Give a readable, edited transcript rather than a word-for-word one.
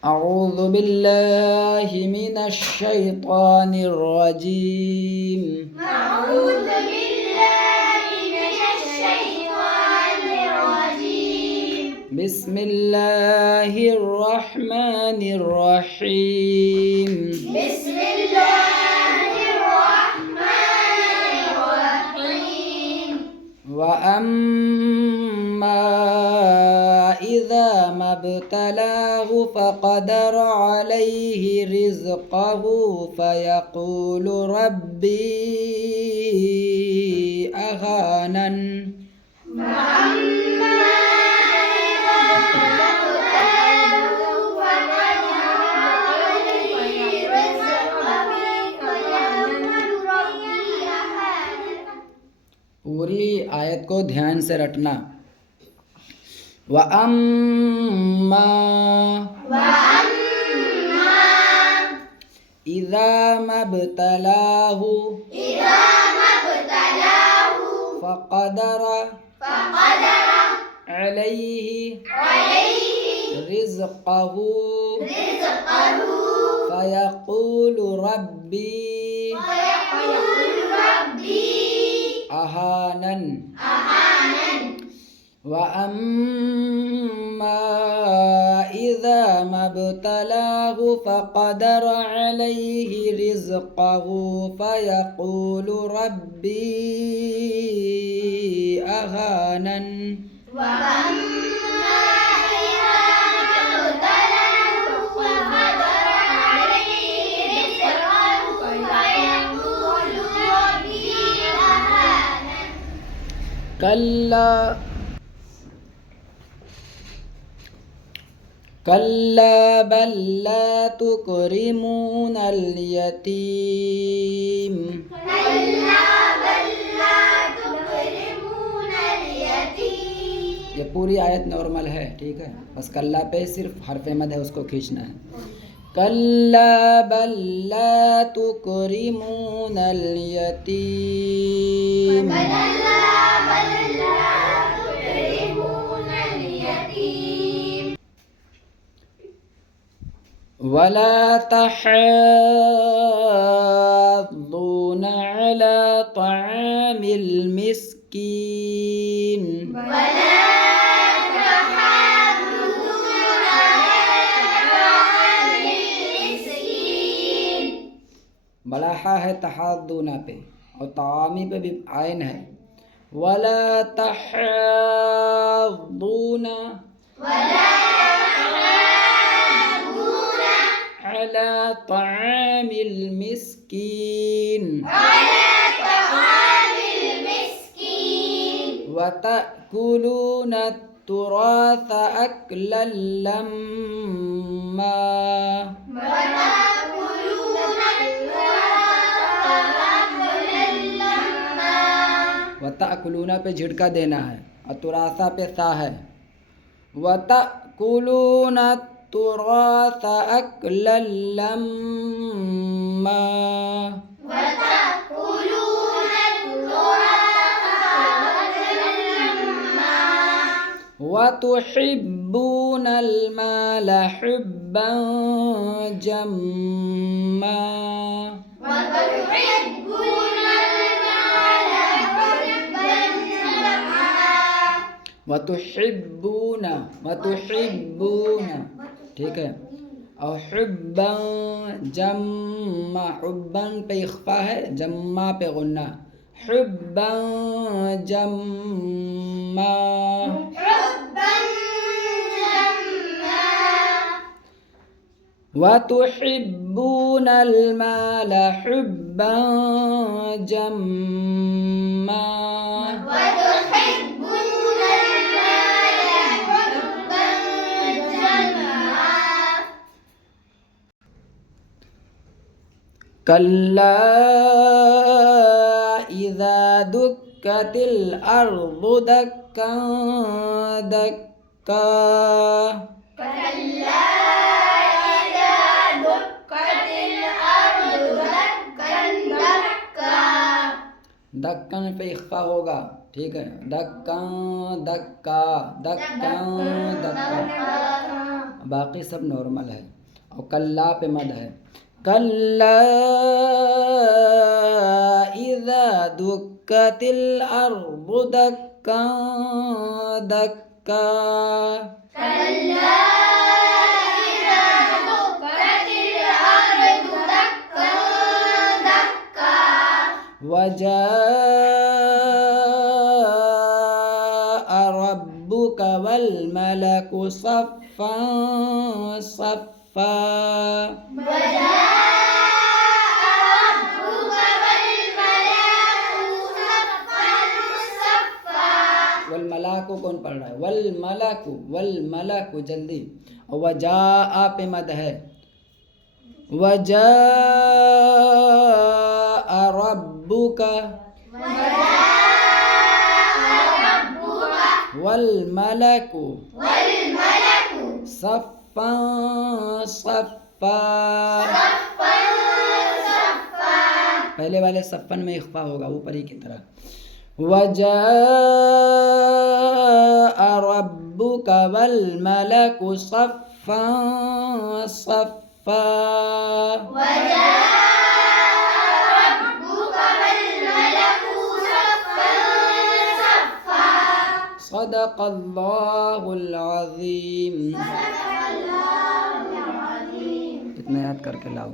أعوذ بالله من الشيطان الرجيم. أعوذ بالله من الشيطان الرجيم. بسم الله الرحمن الرحيم. بسم الله الرحمن الرحيم. وأما إذا ما ابتلاه فقدر عليه رزقه فيقول ربي أهانن. فأما إذا ابتلاه فقدر عليه رزقه فيقول ربي أهانن. पूरी आयत को ध्यान से रटना। वअम्मा وأما इज़ा मब्तलाहु إذا ما ابتلاه फक़दर فقدر अलैहि عليه रिज़क़हु رزقه फयक़ूलु रब्बी فيقول ربي अहानन। أهانن. وأما إذا ما ابتلاه فقدر عليه رزقه فيقول ربي أهانن. وأما إذا ما ابتلاه فقدر عليه رزقه فيقول ربي أهانن. كلا بل لا تكرمون اليتيم. كلا بل لا تكرمون اليتيم. ये पूरी आयत नॉर्मल है, ठीक है, बस कल्ला पे सिर्फ हर्फ मद है, उसको खींचना है। कल्ला बल ला तुकरिमून यतीम كلا بل لا تكرمون اليتيم. ولا تحاضون على طعام المسكين. ولا تحاضون على طعام المسكين. बड़ा हा है तहादूना पे और तामी पे भी आयन है। वला तहादूना ولا تحاضون अला तामिल मिस्कीन على طعام المسكين. वतअकुलून التراث أكلا लम्मा وتأكلون التراث أكلا لما. वतअकुलूना पे झिड़का देना है और तुरासा पे सा है। वतअकुलून التراث أكلا लम्मा وتأكلون التراث أكلا لما. وتحبون المال حبا جما وتحبون المال حبا جما. वतुहिब्बून ठीक है। और हुब्बन जम्मा, हुब्बन पे इख्फा है, जम्मा पे गुन्ना। हुब्बन जम्मा حبا جما. वतुहिब्बून المال حبا जम्मा وتحبون المال حبا جما. كلا إذا دكت الأرض دكا دكا كلا إذا دكت الأرض دكا دكا. दक्कन पे इख्फा होगा, ठीक है। दक्का दक्का दक्का दक्का बाकी सब नॉर्मल है। और कल्ला पे मद है, कल्ला इज़ा दुक्कतिल अर्दु दक्का दक्का। कल्ला इज़ा दुक्कतिल अर्दु दक्का दक्का। वजाअ रब्बुक वल मलकु सफ़्फ़न सफ़्फ़ा। वल मलाकु कौन पढ़ रहा है? वल मलाकु जल्दी। और वजाअ पे मद है, वजाअ रब्बुक वल मलकु सफ़्फ़न सफ़्फ़ा। पहले वाले सफ़्फ़न में इख्फा होगा ऊपर ही की तरह। वजाअ रब्बुक वल मलकु सफ़्फ़न सफ़्फ़ा। सदक़ल्लाहुल अज़ीम। इतना याद करके लाओ।